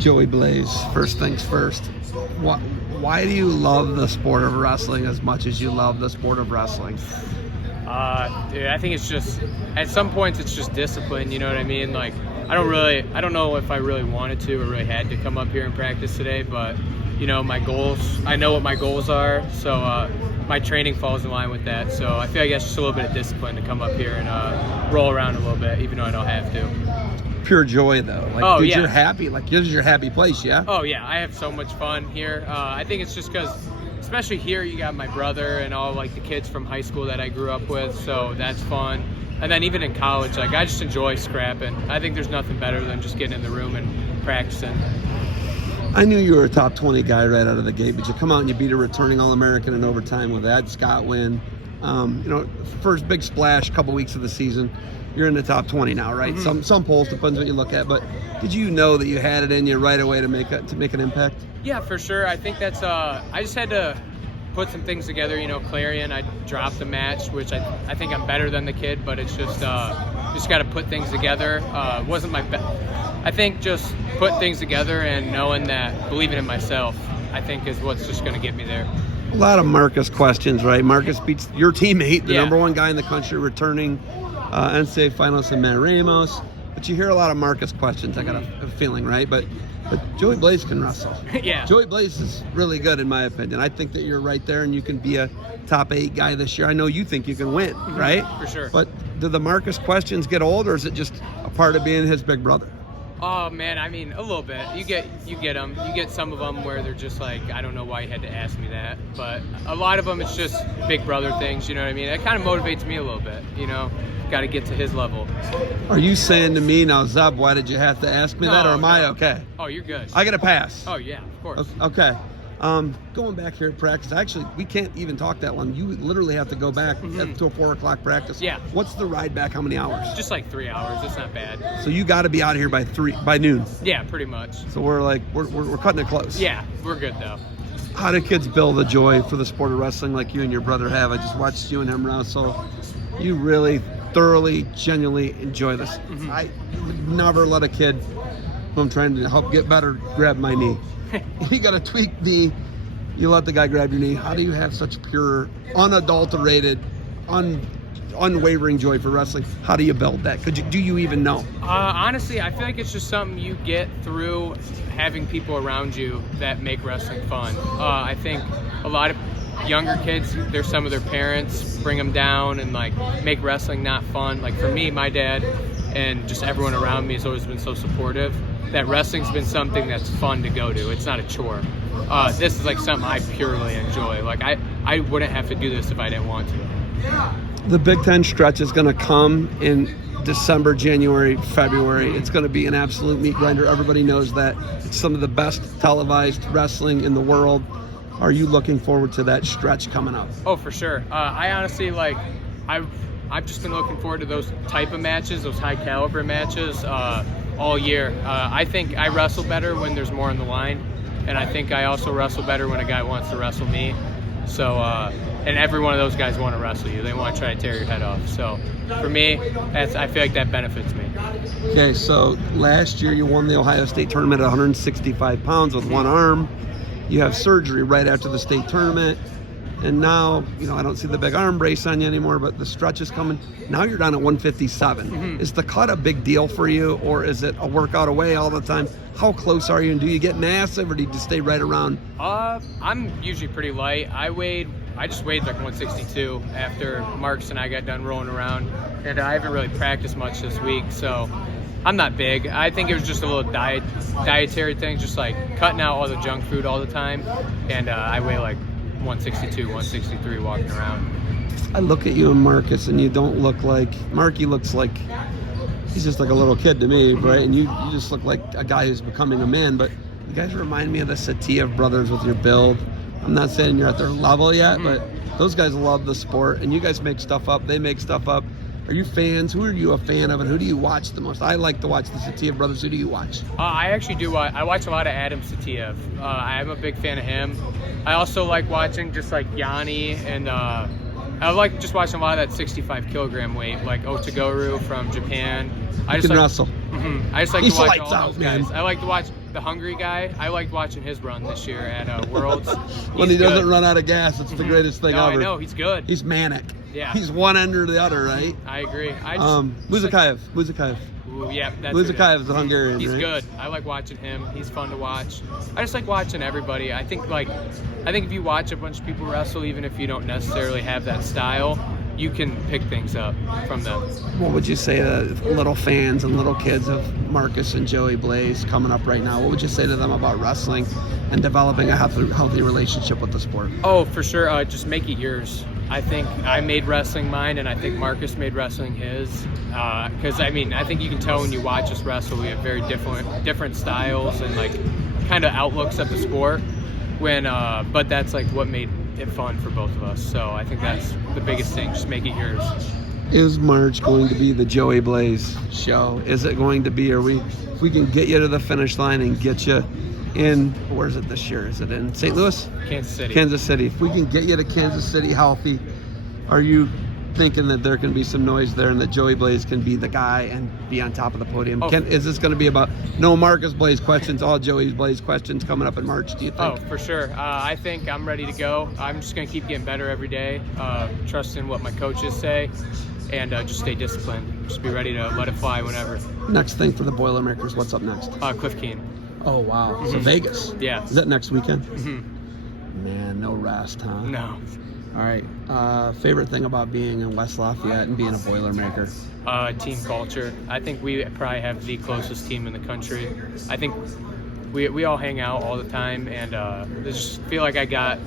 Joey Blaze, first things first. Why do you love the sport of wrestling as much as you love the sport of wrestling? Dude, I think it's just, at some points it's just discipline, you know what I mean? Like, I don't know if I really wanted to or really had to come up here and practice today, but, you know, my goals, I know what my goals are, so my training falls in line with that. So I feel like that's just a little bit of discipline to come up here and roll around a little bit, even though I don't have to. Pure joy, though. Like, dude, yeah. You're happy. Like, this is your happy place, yeah? Oh, yeah. I have so much fun here. I think it's just because, especially here, you got my brother and all, like, the kids from high school that I grew up with, so that's fun. And then even in college, like, I just enjoy scrapping. I think there's nothing better than just getting in the room and practicing. I knew you were a top 20 guy right out of the gate, but you come out and you beat a returning All-American in overtime with that Scott win. First big splash, couple weeks of the season. You're in the top 20 now, right? Mm-hmm. Some polls, depends what you look at, but did you know that you had it in you right away to make an impact? Yeah, for sure. I think that's I just had to put some things together. You know, Clarion, I dropped the match, which I think I'm better than the kid, but it's just got to put things together. Wasn't my best. I think just put things together and knowing that, believing in myself, I think is what's just going to get me there. A lot of Marcus questions, right? Marcus beats your teammate, the Yeah. number one guy in the country, returning NCAA finalist in Matt Ramos. But you hear a lot of Marcus questions, I got a feeling, right? But Joey Blaze can wrestle. Yeah. Joey Blaze is really good, in my opinion. I think that you're right there, and you can be a top 8 guy this year. I know you think you can win, right? For sure. But do the Marcus questions get old, or is it just a part of being his big brother? Oh man, I mean, a little bit. You get them. You get some of them where they're just like, I don't know why you had to ask me that. But a lot of them, it's just big brother things. You know what I mean? It kind of motivates me a little bit. You know, got to get to his level. Are you saying to me now, Zeb, why did you have to ask me that, or am I okay? Oh, you're good. I get a pass. Oh yeah, of course. Okay. Going back here at practice, actually, we can't even talk that long. You literally have to go back to a 4 o'clock practice. Yeah. What's the ride back? How many hours? Just like 3 hours. It's not bad. So you got to be out of here by noon. Yeah, pretty much. So we're cutting it close. Yeah, we're good though. How do kids build the joy for the sport of wrestling like you and your brother have? I just watched you and him wrestle. You really thoroughly, genuinely enjoy this. I would never let a kid who I'm trying to help get better grab my knee. You got to tweak knee. You let the guy grab your knee. How do you have such pure, unadulterated, unwavering joy for wrestling? How do you build that? Do you even know? Honestly, I feel like it's just something you get through having people around you that make wrestling fun. I think a lot of younger kids, there's some of their parents bring them down and like make wrestling not fun. Like for me, my dad and just everyone around me has always been so supportive that wrestling's been something that's fun to go to. It's not a chore. This is like something I purely enjoy. Like I wouldn't have to do this if I didn't want to. The Big Ten stretch is going to come in December, January, February. It's going to be an absolute meat grinder. Everybody knows that. It's some of the best televised wrestling in the world. Are you looking forward to that stretch coming up? Oh, for sure. I honestly I've just been looking forward to those type of matches, those high caliber matches all year. I think I wrestle better when there's more on the line, and I think I also wrestle better when a guy wants to wrestle me. So, and every one of those guys want to wrestle you. They want to try to tear your head off. So, for me, I feel like that benefits me. Okay, so last year you won the Ohio State tournament at 165 pounds with one arm. You have surgery right after the state tournament. And now, I don't see the big arm brace on you anymore, but the stretch is coming. Now you're down at 157. Is the cut a big deal for you, or is it a workout away all the time? How close are you, and do you get massive, or do you just stay right around? I'm usually pretty light. I just weighed like 162 after Marks and I got done rolling around, and I haven't really practiced much this week, so I'm not big. I think it was just a little dietary thing, just like cutting out all the junk food all the time, and I weigh like 162, 163 walking around. I look at you and Marcus, and you don't look like Marky. Looks like he's just like a little kid to me, right? And you just look like a guy who's becoming a man. But you guys remind me of the Satiev brothers with your build. I'm not saying you're at their level yet, but those guys love the sport, and you guys make stuff up. They make stuff up. Are you fans? Who are you a fan of, and who do you watch the most? I like to watch the Satiev brothers. Who do you watch? I actually do. I watch a lot of Adam Satiev. I'm a big fan of him. I also like watching just like Yanni, and I like just watching a lot of that 65 kilogram weight, like Otoguru from Japan. I can wrestle. I just like He's to watch lights all out, those guys. man. I like to watch the Hungary guy. I liked watching his run this year at Worlds. When he doesn't run out of gas, it's the greatest thing no, ever. I know, he's good. He's manic. Yeah. He's one end or the other, right? I agree. Muzakaev. Ooh, yeah, that's who it is. Muzakaev is the Hungarian, He's right? good. I like watching him. He's fun to watch. I just like watching everybody. I think if you watch a bunch of people wrestle, even if you don't necessarily have that style, you can pick things up from them. What would you say to little fans and little kids of Marcus and Joey Blaze coming up right now? What would you say to them about wrestling and developing a healthy relationship with the sport? Oh, for sure. Just make it yours. I think I made wrestling mine, and I think Marcus made wrestling his. Because I think you can tell when you watch us wrestle, we have very different styles and kind of outlooks of the sport. But that's what made it fun for both of us. So I think that's the biggest thing. Just make it yours. Is March going to be the Joey Blaze show? Is it going to be? If we can get you to the finish line and get you in, where is it this year? Is it in St. Louis? Kansas City. Kansas City. If we can get you to Kansas City healthy, are you thinking that there can be some noise there and that Joey Blaze can be the guy and be on top of the podium? Is this going to be about no Marcus Blaze questions, all Joey Blaze questions coming up in March, do you think? Oh, for sure. I think I'm ready to go. I'm just going to keep getting better every day, trusting what my coaches say, and just stay disciplined. Just be ready to let it fly whenever. Next thing for the Boilermakers, what's up next? Cliff Keen. Oh, wow. So Vegas. Yeah. Is that next weekend? Mm-hmm. Man, no rest, huh? No. All right. Favorite thing about being in West Lafayette and being a Boilermaker? Team culture. I think we probably have the closest team in the country. I think we all hang out all the time, and I just feel like I got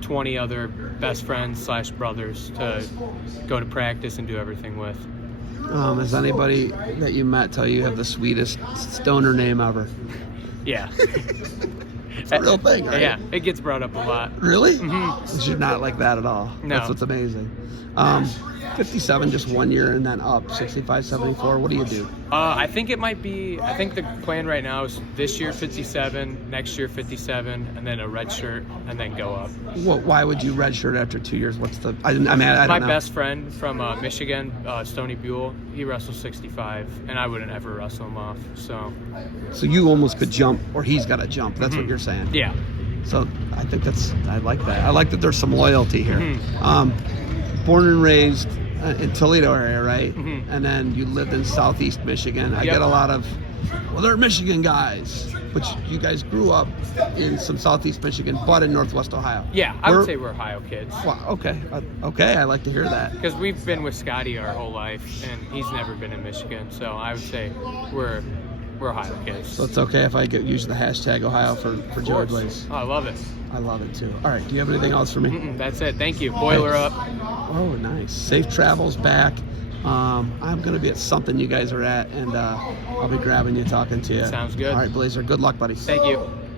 20 other best friends / brothers to go to practice and do everything with. Has anybody that you met tell you have the sweetest stoner name ever? Yeah. It's a real thing, right? Yeah, it gets brought up a lot. Really? Mm-hmm. You're not like that at all. No. That's what's amazing. 57, just 1 year and then up. 65, 74. What do you do? I think the plan right now is this year 57, next year 57, and then a red shirt, and then go up. Why would you redshirt after 2 years? What's the? I don't know. My best friend from Michigan, Stoney Buell, he wrestles 65, and I wouldn't ever wrestle him off. So you almost could jump, or he's got to jump. That's what you're saying. Yeah. So I think I like that. I like that there's some loyalty here. Born and raised in Toledo area, right? Mm-hmm. And then you lived in Southeast Michigan. I get a lot of, they're Michigan guys, but you guys grew up in some Southeast Michigan, but in Northwest Ohio. Yeah, I would say we're Ohio kids. Wow, okay. I like to hear that. Because we've been with Scotty our whole life, and he's never been in Michigan, so I would say we're Ohio kids. So it's okay if I use the hashtag Ohio for Joey Blaze. Oh, I love it. I love it too. All right, do you have anything else for me? That's it. Thank you. Boiler up. Oh, nice. Safe travels back. I'm going to be at something you guys are at, and I'll be grabbing you, talking to you. Sounds good. All right, Blazer, good luck, buddy. Thank you.